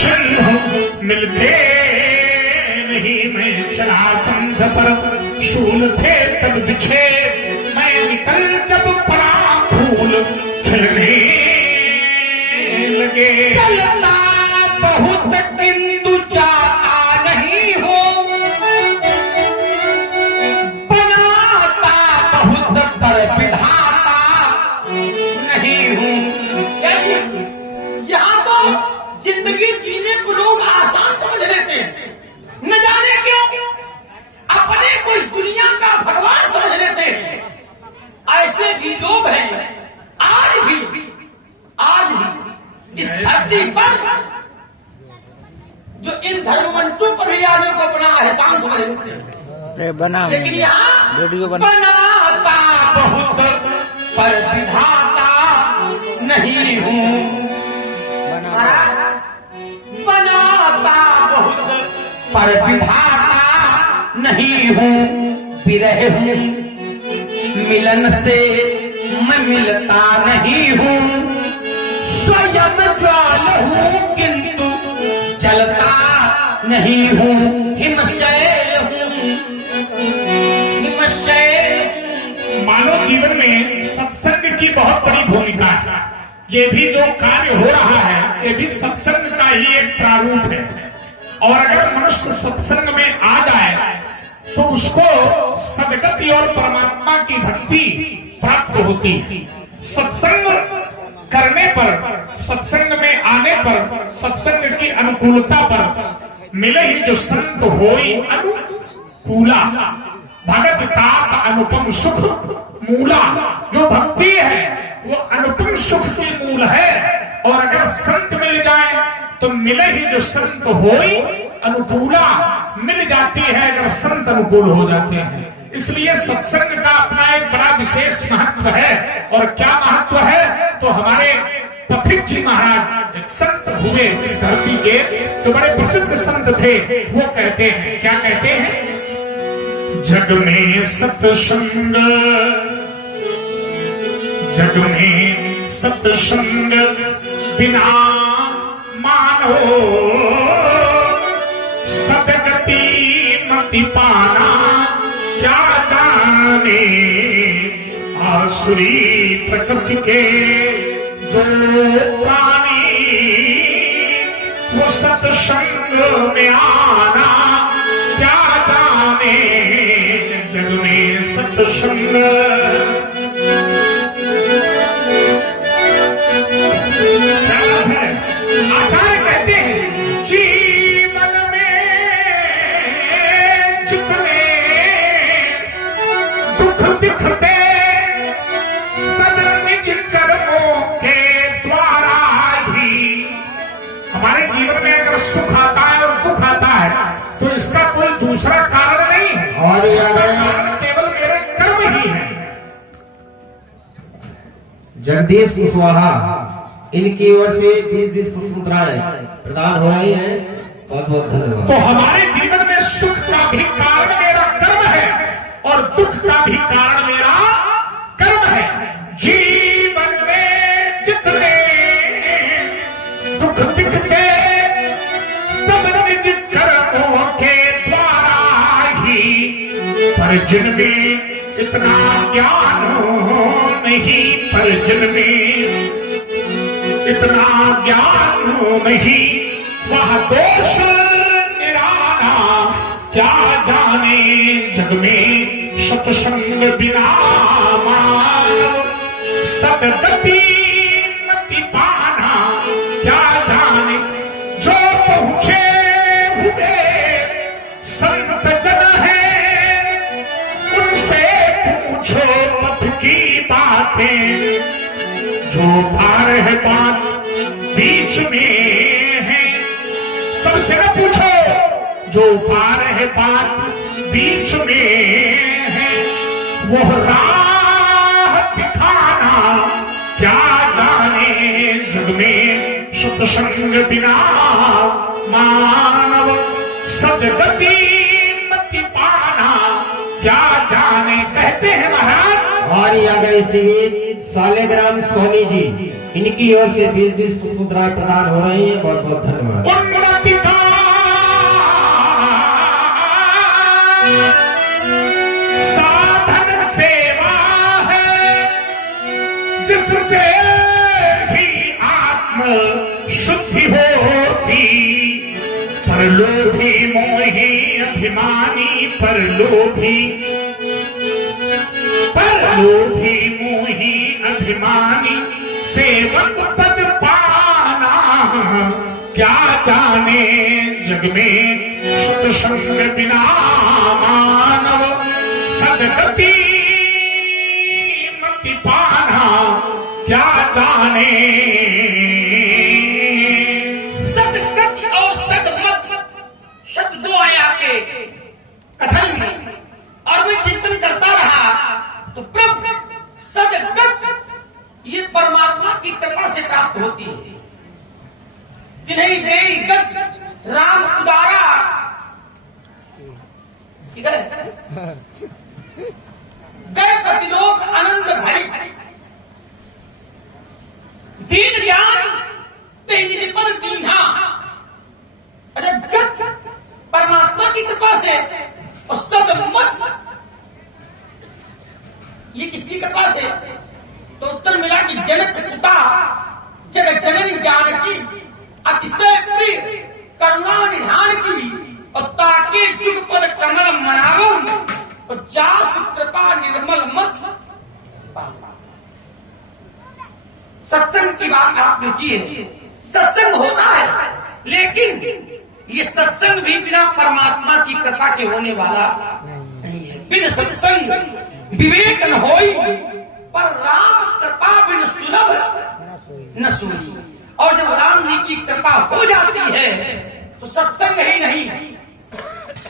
सिंधु मिलते नहीं, मैं चला कंध पर शूल थे तब बिछे, मैं निकल जब पड़ा फूल खिलने लगे। चलता बहुत किंतु जाता नहीं हूँ, बनाता बहुत पर विधाता नहीं हूँ। यहाँ तो जिंदगी जीने को लोग आसान समझ लेते हैं, न जाने क्यों अपने को इस दुनिया का भगवान समझ लेते हैं। ऐसे भी लोग हैं आज भी इस धरती पर जो इन धर्ममंचों पर भी आने को अपना एहसान समझ लेते हैं। लेकिन यहाँ बनाता बहुत पर विधाता नहीं हूँ, बनाता बहुत पर विधाता नहीं हूँ। विरह हूँ मिलन से मैं मिलता नहीं हूँ, स्वयं ज्वाल हूँ किंतु जलता नहीं हूँ। हिमशैल हूँ, हिमशैल। मानव जीवन में सत्संग की बहुत बड़ी भूमिका है। ये भी जो कार्य हो रहा है, ये भी सत्संग का ही एक प्रारूप है। और अगर मनुष्य सत्संग में आ जाए तो उसको सदगति और परमात्मा की भक्ति प्राप्त होती। सत्संग करने पर, सत्संग में आने पर, सत्संग की अनुकूलता पर मिले ही जो संत होई अनुकूला, भगत ताप अनुपम सुख मूला। जो भक्ति है वो अनुपम सुख की मूल है। और अगर संत मिल जाए तो मिले ही जो संत होई अनुकूला, मिल जाती है अगर संत अनुकूल हो जाते हैं। इसलिए सत्संग का अपना एक बड़ा विशेष महत्व है। और क्या महत्व है? तो हमारे पथिक जी महाराज एक संत हुए इस धरती के, जो बड़े प्रसिद्ध संत थे, वो कहते हैं, क्या कहते हैं? जग में सत्संग, जग में सत्संग बिना मानो सदगति मति पाना, क्या जाने आसुरी प्रकृति के जो प्राणी, वो सत्संग में आना क्या जाने। जग में सत्संग आचार्य कहते हैं, जीवन में जितने दुख दिखते सदन निज कर्मों के द्वारा ही। हमारे जीवन में अगर सुख आता है और दुख आता है तो इसका कोई दूसरा कारण नहीं है, और कारण केवल मेरे कर्म ही है। जगदीश कुशवाहा, इनकी ओर से 20-20 पुष्प मुद्राएं प्रदान हो रही हैं। बहुत बहुत धन्यवाद। तो हमारे जीवन में सुख का भी कारण मेरा कर्म है और दुख का भी कारण मेरा कर्म है। जीवन में जितने दुख दिखते सब निज कर्मों के द्वारा ही, पर जिनमें इतना ज्ञान नहीं, पर जिनमें इतना ज्ञान नहीं, वह दोष निराला क्या जाने। जग में सत्संग बिना मानो सदगति मति पाना क्या जाने। जो पहुंचे हुए संत जन है उनसे पूछो पथ की बातें, जो पार है बात बीच में है। सबसे न पूछो, जो पार है बात बीच में है, वो राह दिखाना क्या जाने। जग में सत्संग बिना मानव सदगति मति पाना क्या जाने। कहते हैं महाराज। और आ गए शिविर सालेग्राम सोनी जी, इनकी ओर से 20-20 पुष्प मुद्राएं प्रदान हो रही है। बहुत बहुत धन्यवाद। लोभी मोही अभिमानी परलोभी मोही अभिमानी सेवक पद पाना क्या जाने जग में सुत संग बिना मानव सदगति मति पाना क्या जाने। सदगति और सदमत शब्द दो आए आपके कथन में और मैं चिंतन करता रहा तो प्रभु सदगत ये परमात्मा की कृपा से प्राप्त होती है। जिन्हें देई गत राम उदारा गए प्रतिलोक आनंद भरी दीन ज्ञान तेरी पर दीना। अरे गत परमात्मा की कृपा से और सदमत ये किसकी कृपा से? तो उत्तर मिला कि जनक सुता जगत जननी जानकी अतिशय प्रिय करुणा निधान की और ताके जुग पद कमल मनावो और जास कृपा निर्मल मत। सत्संग की बात आपने की है, सत्संग होता है लेकिन ये सत्संग भी बिना परमात्मा की कृपा के होने वाला नहीं है। बिन सत्संग विवेक न होई पर राम कृपा बिन सुलभ न सोई। और जब राम जी की कृपा हो जाती है तो सत्संग ही नहीं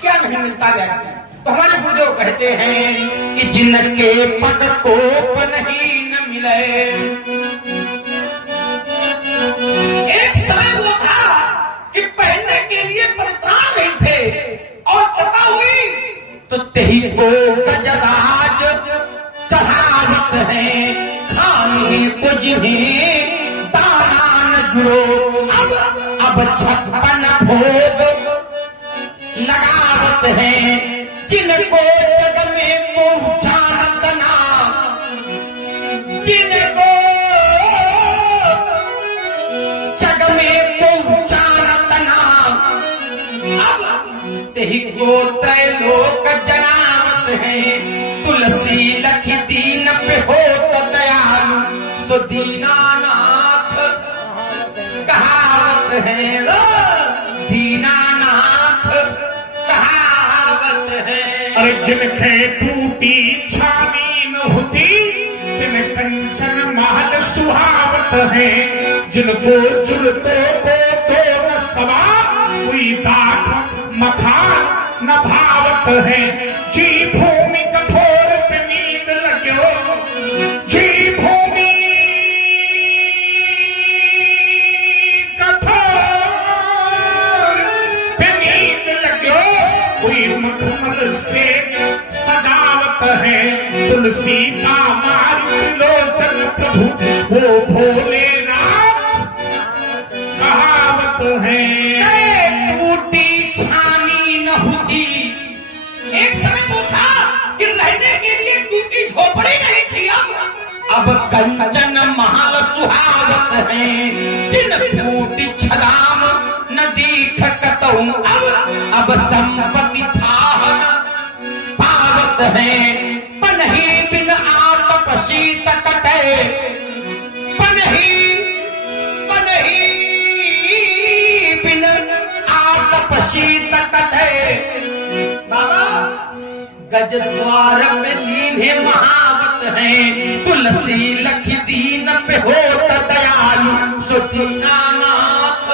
क्या नहीं मिलता व्यक्ति। तो हमारे गुरुदेव कहते हैं कि जिनके पद को नहीं न मिले। एक समय वो था कि पहनने के लिए परित्राण नहीं थे और कृपा हुई तो तेही को गजराज कहावत है खाने को जिन्हें दाना न जुड़ो। अब 56 भोग लगावत है जिनको जग में को जानत ना। जिनको जग में को जानत ना अब तेही को त्रैलोक जनावत है। तुलसी लखी दीन पे हो तो दयालु तो दीनानाथ कहावत है। दीनानाथ कहावत है। अरे जिनके टूटी छानी न होती तिन कंचन महल सुहावत है। जिनको जुलते को तो न सवा कोई दाख मथा न भावत है। जी भूमि कठोर पे नींद लग्यो जी भूमि कठोर पे नींद लग्यो कोई मखमल से सजावत है। तुलसी का मारुलोचन प्रभु वो भोलेनाथ कहावत है। टूटी छानी न होती। एक समय वो था कि रहने के लिए टूटी झोपड़ी नहीं थी। अब कंचन महल सुहावत है। जिन टूटी छदाम न दीख कतहु अब संपत्ति था पावत है। पनही बिन आतप शीत कटे पनही बिन आतप शीत कटे। बाबा गज द्वार में लीने महावत है। तुलसी लखी दीन पे हो दयालु सो दीनानाथ।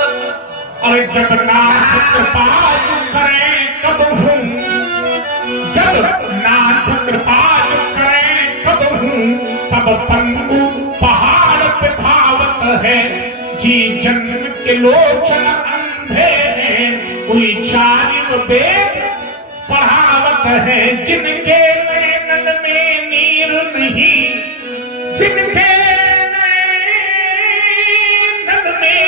और जब नाथ कृपा करे कब हूँ जब नाथ कृपा करे कब हूँ तब पंगु पहाड़ पे धावत है। जी जन्म के लोचन अंधे हैं कोई चारिम वेद पढ़ावत है। जिनके नैनन में नीर नहीं जिनके नैनन में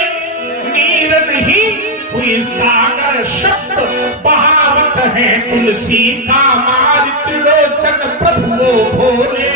नीर नहीं कोई सागर शब्द बहावत है। तुलसी का मारित लोचन प्रभु भोले